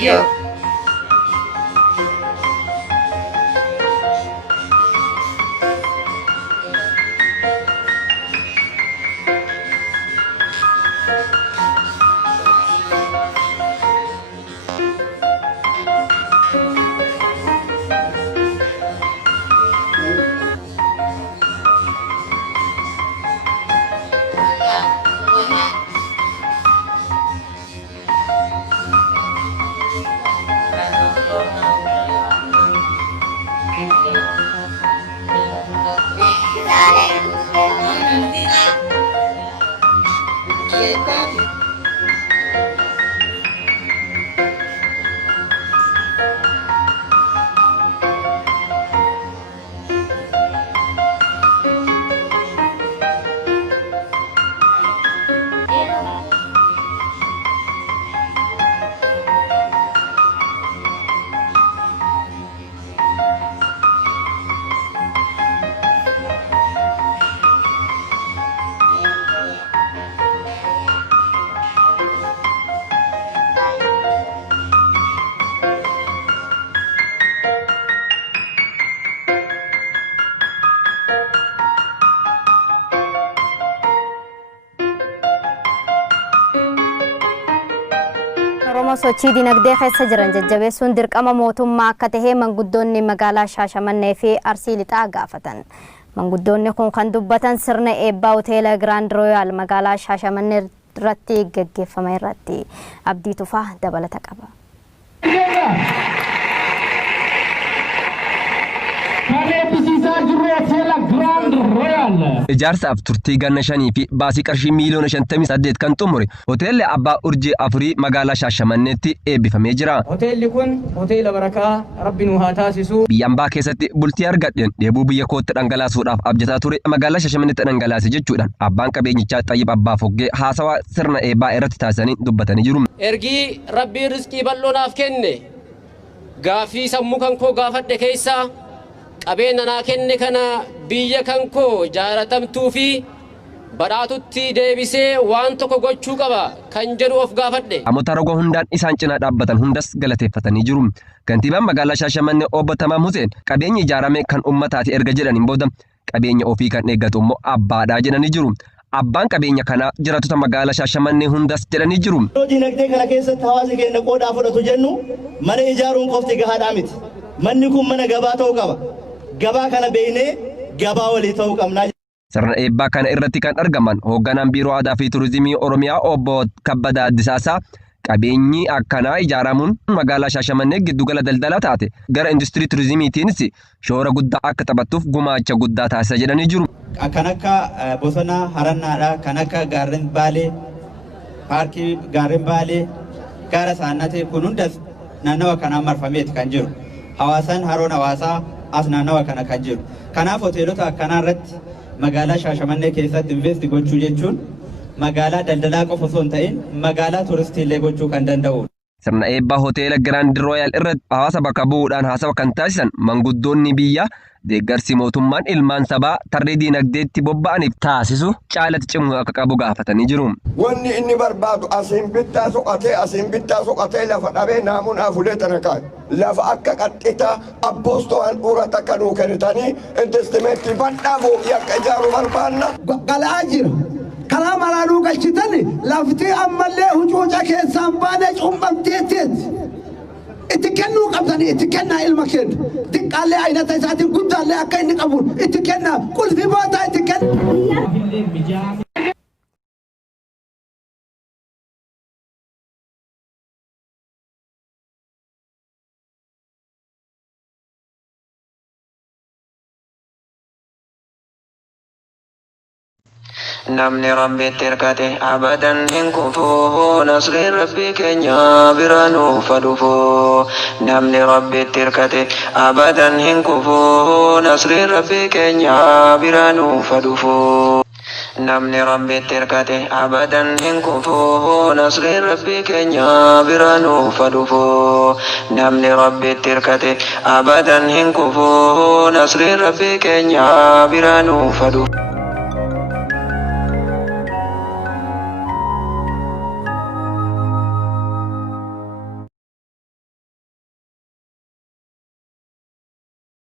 Iya. Oromoo sochii dinagdee keessa jiran jajjabeessuun dirqama mootummaa akka ta'e manguddoonni magaalaa Shaashamannee fi Arsii Lixaa gaafatan. Manguddoonni kun kan dubbatan sirna eebbaa hoteela Grand Royal magaalaa Shaashamannee irratti gaggeeffame irratti. Abdii Tufaa dabalata qaba. Ijaarsaaf turtii ganna 5 fi baasii qarshii miliyoona 58 kan xumure hoteelli Abbaa Urjii Afurii magaalaa Shaashamanneetti eebbifamee jira. Hoteelli kun hoteela barakaa Rabbi nu haa taasisu. Biyya ambaa keessatti bultii argadheen dheebuu biyya kootti dhangalaasuudhaaf abjataa ture magaalaa Shaashamanneetti dhangalaase jechuudhaan abbaan qabeenyichaa Xayyib Abbaa Foggee haasawaa sirna eebbaa irratti taasisanii dubbatanii jiru. Ergii Rabbi rizqii bal'oo naaf kenne gaafii sammuu kan koo gaafadhe keessaa qabeenya naa kenne kana biyya kan koo jaalatamtuu fi badhaatutti deebisee waan tokko gochuu qaba kan jedhu of gaafadhe. Namoota roga hundaan isaan cinaa dhaabbatan hundas galateeffatanii jiru. Kantiibaan magaalaa Shaashamannee Obbo Tamaam Huseen qabeenyi ijaarame kan uummataati erga jedhaniin booda qabeenya ofii kan eeggatu immoo abbaadhaa jedhanii jiru. Abbaan qabeenya kana jiraatota magaalaa Shaashamannee hundas jedhanii jiru. Dinagdee kana keessatti hawaasni keenya qooda fudhatu jennu mana ijaaruun qofti gahaadhaa miti. Manni kun mana gabaa ta'uu qaba. Gabaa kana beeknee gabaa walii ta'uu qabna. Sirna eebbaa kana irratti kan argaman hoogganaan biiroo aadaa fi turizimii Oromiyaa Obbo Kabbadaa Addisaasaa qabeenyi akkanaa ijaaramuun magaalaa Shaashamannee giddugala daldalaa taate gara industirii turizimiitiinis shoora guddaa akka taphattuuf gumaacha guddaa taasisa jedhanii jiru. Kan akka bosona harannaadha, kan akka gaarreen Baalee, paarkii gaarreen Baalee, gaara Saannatee kun hundas naannawa kanaan marfameeti kan jiru. Hawaasaan haroon hawaasaa as naannawa kana kan jiru. Kanaaf hoteelota akkanaa irratti magaalaa Shaashamannee keessatti investi gochuu jechuun magaalaa daldalaa qofa osoo hin ta'in magaalaa turistiillee gochuu kan danda'u. Sirna eebbaa hoteela Grand Royal irratti hawaasa bakka bu'uudhaan haasawa kan taasisan manguddoonni biyyaa deeggarsi mootummaan ilmaan sabaa tarree dinagdeetti bobba'aniif taasisu caalatti cimuu akka qabu gaafatanii jiru. Wanni inni barbaadu asiin bittaa soqatee lafa dhabee naamuun fuulee tana kaa'e. Lafa akka qaxxitaa abboostowwan urata kan nuu kennitanii investimentii bal'aa boo'ii akka ijaaru barbaanna. Galaa jira. Karaa maraanuu galchitani lafti ammallee hucuuca keessaan baanee cumbamteeteeti. Itti kennuu qabdani itti kennaa ilma kenna. Xiqqaallee aynata isaatiin guddaallee akka inni qabu itti kennaa qulfii bootaa itti kenna. Namni Rabbi tirkate abadan hin kufu nasri Rabbi keenya bira nuuf dhufu. Namni Rabbi tirkate abadan hin kufu nasri Rabbi keenya bira nuuf dhufu. Namni Rabbi tirkate abadan hin kufu nasri Rabbi keenya bira nuuf dhufu. Namni Rabbi tirkate abadan hin kufu nasri Rabbi keenya bira nuuf dhufu.